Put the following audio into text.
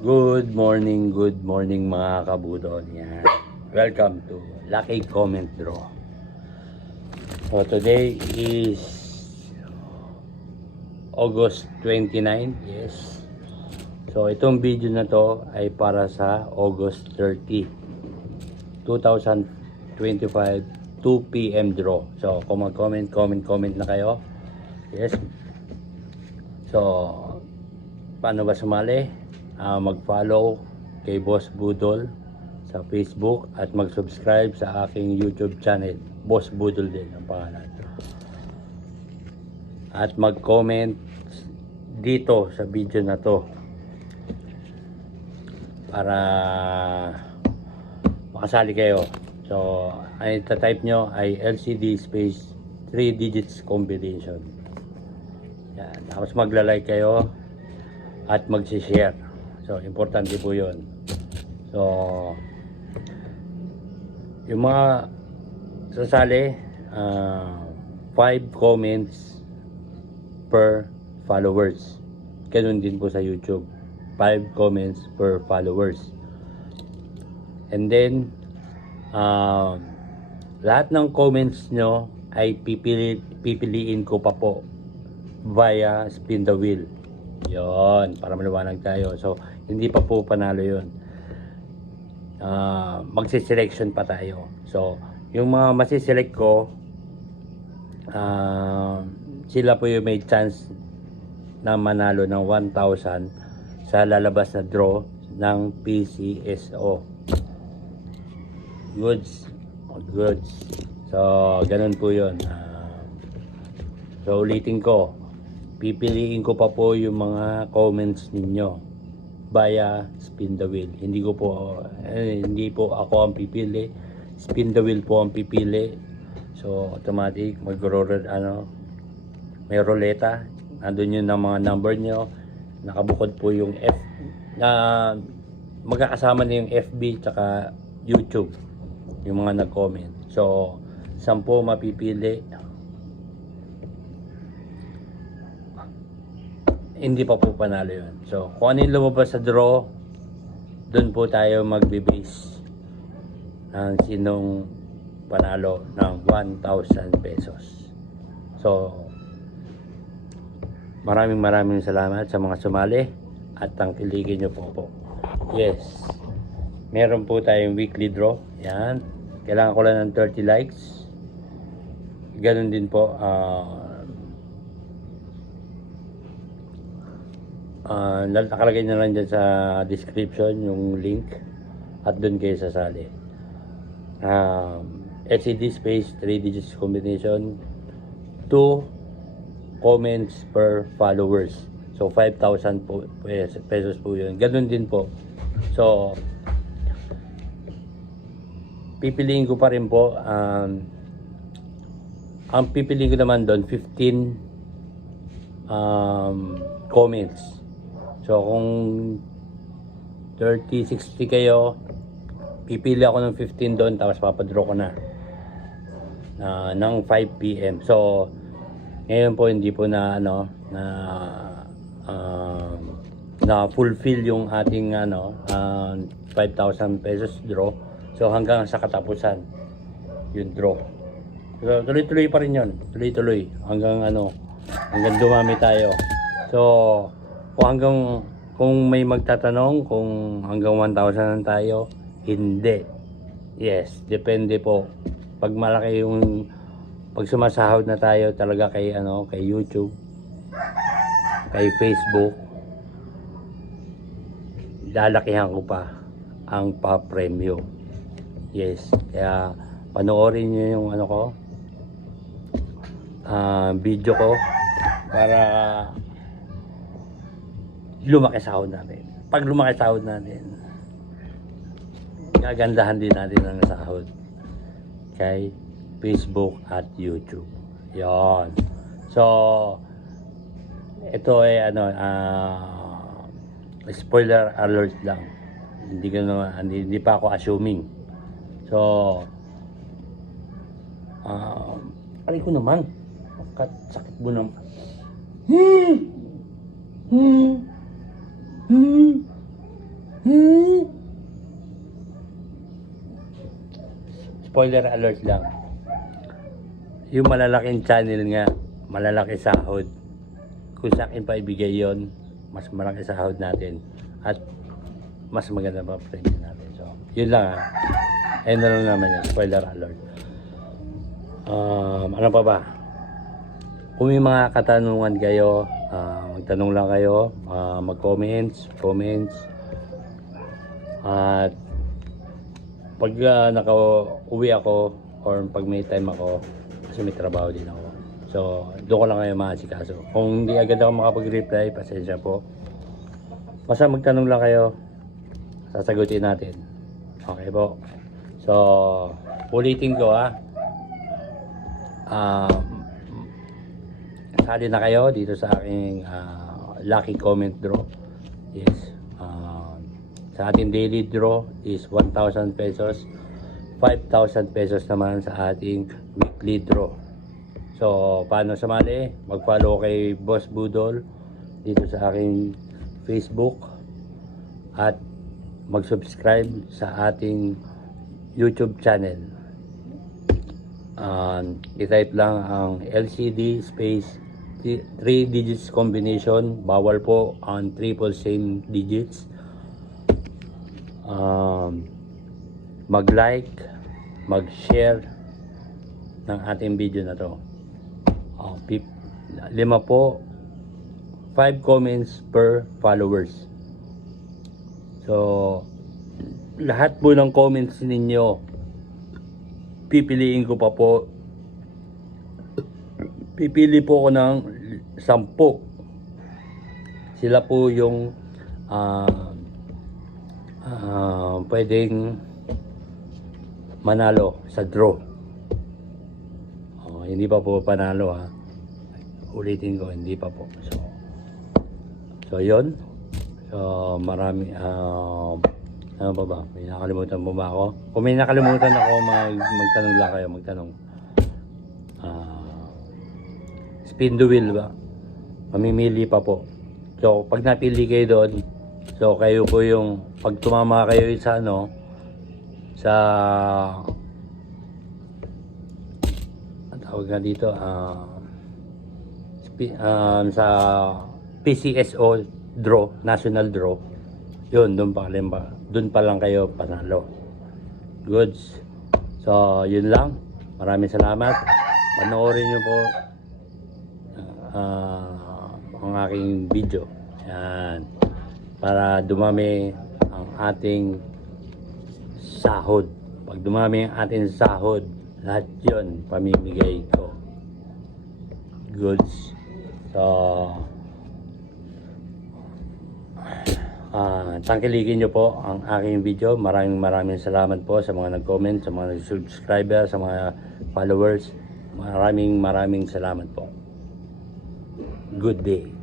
Good morning mga kabudol. Yan. Welcome to Lucky Comment Draw. So today is August 29. Yes. So itong video na to ay para sa August 30, 2025, 2 p.m. draw. So kung mag-comment na kayo. Yes. So paano ba sumali? Mag-follow kay Boss Budol sa Facebook at mag-subscribe sa aking YouTube channel. Boss Budol din ang pangalan. At mag-comment dito sa video na to para makasali kayo. So, ang ita-type nyo ay LCD space 3 digits combination. Yan. Tapos magla-like kayo at mag-share. So, importante po yun. So, yung mga sasali, 5 comments per followers. Ganun din po sa YouTube. 5 comments per followers. And then, lahat ng comments nyo ay pipiliin ko pa po via spin the wheel. Yon, para maliwanag tayo. So, hindi pa po panalo yun. Magsi-selection pa tayo. So, yung mga masiselect ko, sila po yung may chance na manalo ng 1,000 sa lalabas na draw ng PCSO. Goods. So, ganun po yun. So, ulitin ko. Pipiliin ko pa po yung mga comments ninyo via spin the wheel. Hindi po ako ang pipili. Spin the wheel po ang pipili. So automatic may roleta. Nandun yun ng mga number nyo. Nakabukod po yung F na magkakasama na yung FB tsaka YouTube yung mga nag-comment. So 10 mapipili. Hindi pa po panalo yun. So, kung ano yung lumabas sa draw, doon po tayo magbe-base ng sinong panalo ng 1,000 pesos. So, maraming salamat sa mga sumali at tangkilikin nyo po. Yes. Meron po tayong weekly draw. Yan. Kailangan ko lang ng 30 likes. Ganun din po. Nakalagay na lang dyan sa description yung link at doon kayo sasali. LCD space 3 digits combination, 2 comments per followers. So 5,000 pesos po yun. Ganun din po. So pipiliin ko pa rin po, ang pipiliin ko naman doon 15 comments. So kung 30, 60 kayo, pipili ako ng 15 doon, tapos papadraw ko na ng 5 p.m. So ngayon po hindi po na fulfill yung ating 5,000 pesos draw. So hanggang sa katapusan yung draw. So tuloy-tuloy pa rin yun. Tuloy-tuloy hanggang dumami tayo. So kung may magtatanong kung hanggang 1,000 tayo, hindi. Yes, depende po. Pag malaki pag sumasahod na tayo talaga kay YouTube, kay Facebook, lalakihan ko pa ang pa-premyo. Yes, kaya panoorin niyo yung video ko para lumaki sahod natin. Pag lumaki sahod natin, gagandahan din natin ang sahod kay Facebook at YouTube. Yon. So ito ay spoiler alert lang. Hindi pa ako assuming. So aray ko naman. Sakit mo naman. spoiler alert lang. Yung malalaking channel nga, malalaki sahod. Kung sa akin pa ibigay yon, mas malaki sahod natin. At mas maganda pa premium natin. So, yun lang ha. Ayun na lang naman yan, spoiler alert. Ano pa ba? Kung may mga katanungan kayo, magtanong lang kayo, mag-comments. At pag naka-uwi ako or pag may time ako, kasi may trabaho din ako. So, doon ko lang kayo maasikaso. Kung hindi agad ako makapag-reply, pasensya po. Basta magtanong lang kayo, sasagutin natin. Okay po. So, ulitin ko sali na kayo dito sa aking lucky comment draw. Yes. Sa ating daily draw is 1,000 pesos. 5,000 pesos naman sa ating weekly draw. So, paano sumali? Mag-follow kay Boss Budol dito sa aking Facebook at mag-subscribe sa ating YouTube channel. I-type lang ang LCD space 3 digits combination. Bawal po ang triple same digits. Mag-like, mag-share ng ating video na to. 5 comments per followers. So, lahat po ng comments ninyo, pipiliin ko pa po. Pipili po ko ng 10. Sila po yung pwedeng manalo sa draw. Hindi pa po panalo ha. Ulitin ko, hindi pa po. So yun. So marami ano pa ba? May nakalimutan po ba ako? Kung may nakalimutan ako, magtanong lang kayo, magtanong. Spin the wheel ba? Mamimili pa po. So pag napili kayo doon, so kayo po yung pag tumama kayo sa sa ang tawag nga dito sa PCSO draw, national draw, yun doon pa lang kayo panalo. Goods. So yun lang, maraming salamat. Panoorin nyo po ang aking video. Yan, para dumami ang ating sahod. Pag dumami ang ating sahod, lahat yun pamimigay ko. Goods. So tangkilikin nyo po ang aking video. Maraming salamat po sa mga nag-comment, sa mga subscriber, sa mga followers. Maraming salamat po. Good day.